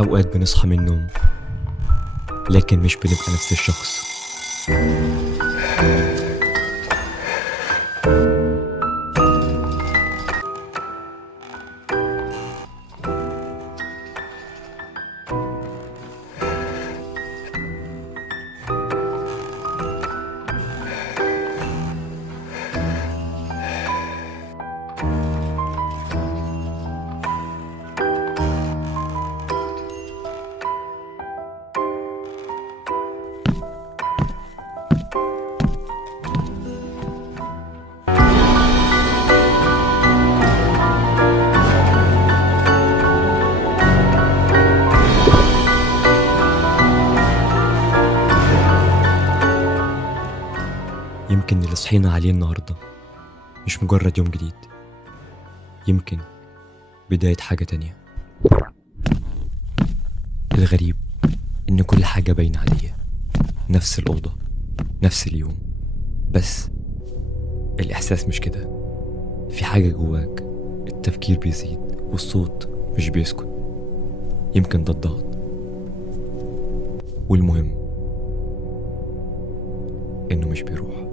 أوقات بنصحى من النوم لكن مش بنبقى نفس الشخص. يمكن اللي صحينا عليه النهاردة مش مجرد يوم جديد، يمكن بداية حاجة تانية. الغريب إن كل حاجة باينة عليا، نفس الأوضة، نفس اليوم، بس الإحساس مش كده. في حاجة جواك، التفكير بيزيد والصوت مش بيسكت. يمكن ده الضغط، والمهم إنه مش بيروح.